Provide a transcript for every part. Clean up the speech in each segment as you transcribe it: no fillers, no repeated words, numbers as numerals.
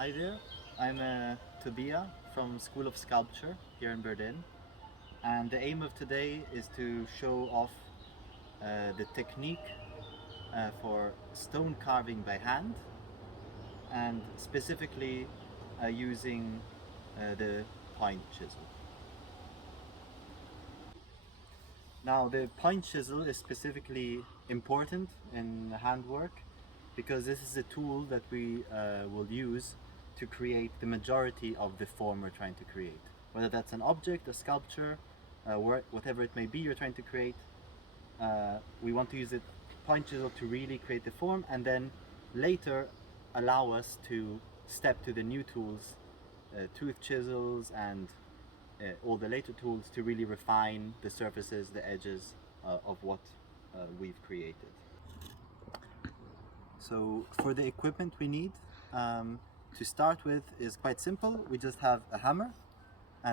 Hi there, I'm Tobia from School of Sculpture here in Berlin, and the aim of today is to show off the technique for stone carving by hand, and specifically using the point chisel. Now, the point chisel is specifically important in handwork because this is a tool that we will use to create the majority of the form we're trying to create. Whether that's an object, a sculpture, whatever it may be you're trying to create, we want to use the point chisel to really create the form, and then later allow us to step to the new tools, tooth chisels and all the later tools to really refine the surfaces, the edges of what we've created. So for the equipment we need to start with is quite simple. We just have a hammer.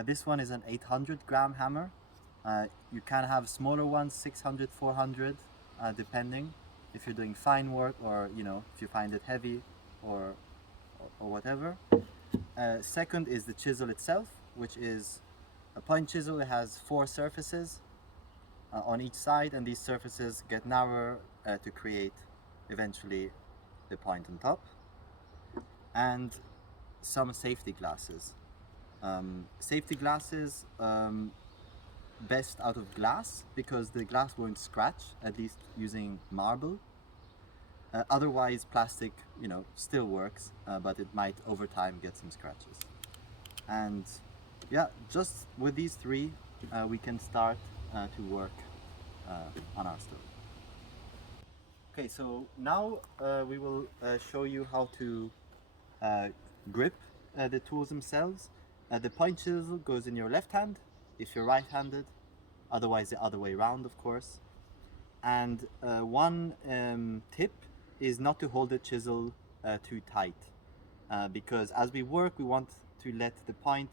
This one is an 800-gram hammer. You can have smaller ones, 600, 400, depending if you're doing fine work, or if you find it heavy or whatever. Second is the chisel itself, which is a point chisel. It has 4 surfaces on each side, and these surfaces get narrower to create eventually the point on top. And some safety glasses. Safety glasses, best out of glass because the glass won't scratch, at least using marble. Otherwise plastic, still works, but it might over time get some scratches. And yeah, just with these 3 we can start to work on our stone. Okay, so now we will show you how to grip the tools themselves. The point chisel goes in your left hand if you're right-handed, otherwise the other way around, of course. And one tip is not to hold the chisel too tight, because as we work we want to let the point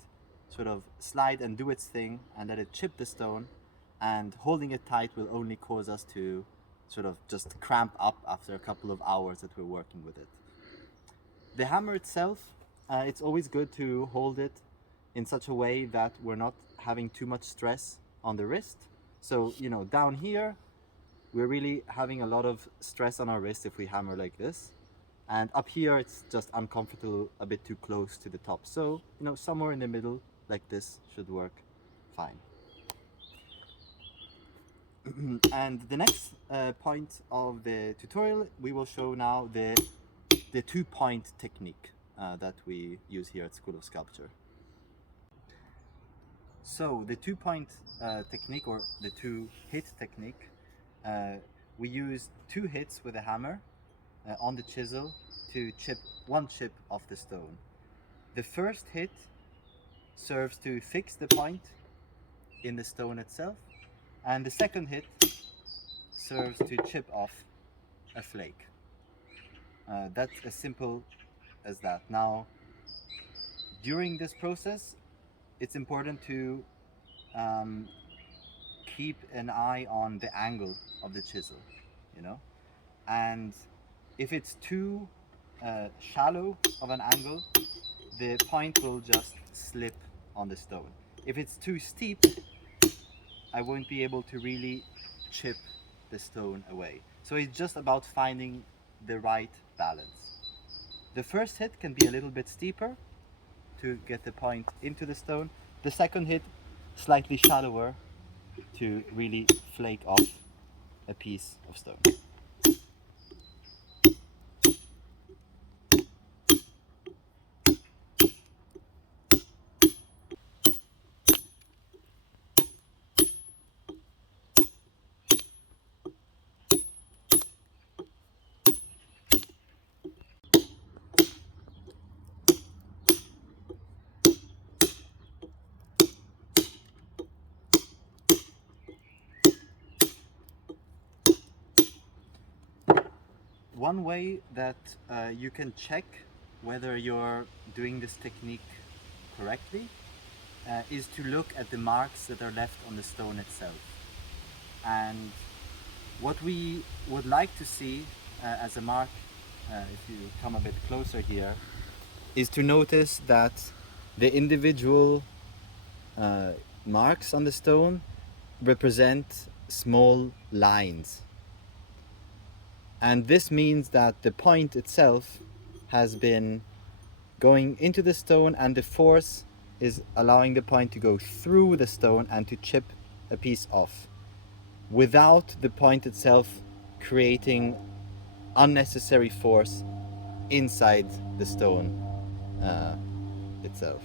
sort of slide and do its thing and let it chip the stone, and holding it tight will only cause us to sort of just cramp up after a couple of hours that we're working with it. The hammer itself, it's always good to hold it in such a way that we're not having too much stress on the wrist. So, down here, we're really having a lot of stress on our wrist if we hammer like this. And up here, it's just uncomfortable, a bit too close to the top. So, somewhere in the middle, like this, should work fine. And the next point of the tutorial, we will show now the 2-point technique that we use here at School of Sculpture. So the 2-point technique, or the 2-hit technique, we use 2 hits with a hammer on the chisel to chip 1 chip off the stone. The first hit serves to fix the point in the stone itself, and the second hit serves to chip off a flake. That's as simple as that. Now, during this process, it's important to keep an eye on the angle of the chisel, and if it's too shallow of an angle, the point will just slip on the stone. If it's too steep, I won't be able to really chip the stone away. So it's just about finding the right balance. The first hit can be a little bit steeper to get the point into the stone. The second hit, slightly shallower to really flake off a piece of stone. One way that you can check whether you're doing this technique correctly is to look at the marks that are left on the stone itself. And what we would like to see as a mark, if you come a bit closer here, is to notice that the individual marks on the stone represent small lines. And this means that the point itself has been going into the stone, and the force is allowing the point to go through the stone and to chip a piece off, without the point itself creating unnecessary force inside the stone itself.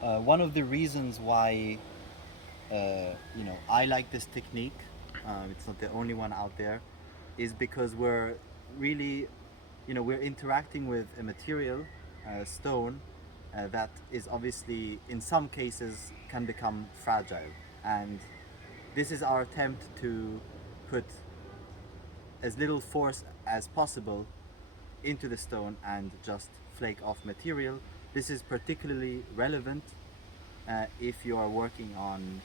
One of the reasons why I like this technique, it's not the only one out there, is because we're really, we're interacting with a material, stone, that is obviously in some cases can become fragile, and this is our attempt to put as little force as possible into the stone and just flake off material. This is particularly relevant if you are working on,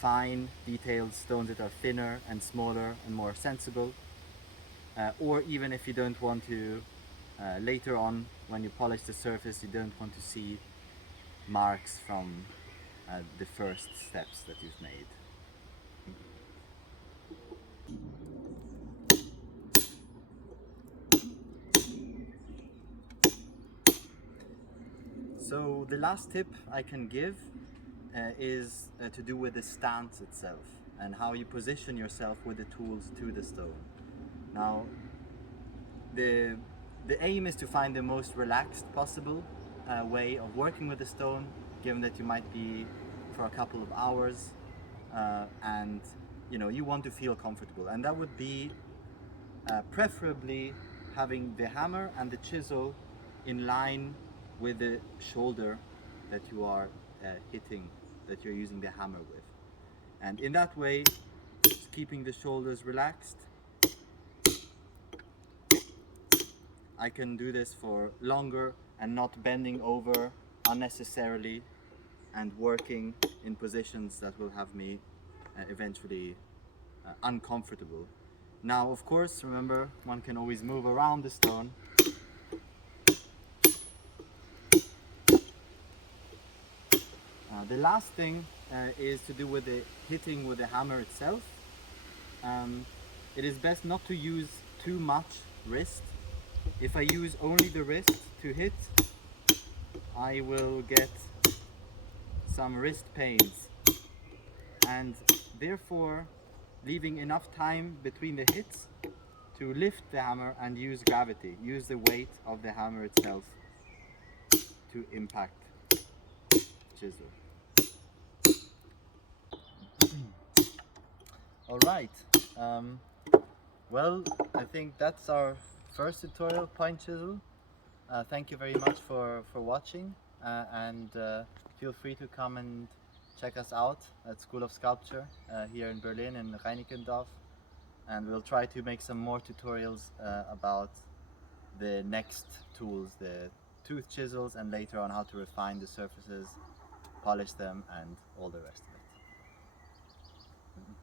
fine detailed stones that are thinner and smaller and more sensible, or even if you don't want to, later on when you polish the surface, you don't want to see marks from the first steps that you've made. So the last tip I can give is to do with the stance itself and how you position yourself with the tools to the stone. Now, the aim is to find the most relaxed possible way of working with the stone, given that you might be for a couple of hours, and you want to feel comfortable, and that would be preferably having the hammer and the chisel in line with the shoulder that you are hitting, that you're using the hammer with. And in that way, just keeping the shoulders relaxed, I can do this for longer and not bending over unnecessarily and working in positions that will have me eventually uncomfortable. Now, of course, remember, one can always move around the stone. The last thing is to do with the hitting with the hammer itself. It is best not to use too much wrist. If I use only the wrist to hit, I will get some wrist pains, and therefore leaving enough time between the hits to lift the hammer and use gravity, use the weight of the hammer itself to impact chisel. All right. Well, I think that's our first tutorial, point chisel. Thank you very much for watching, and feel free to come and check us out at School of Sculpture here in Berlin in Reinickendorf, and we'll try to make some more tutorials about the next tools, the tooth chisels, and later on how to refine the surfaces, polish them, and all the rest.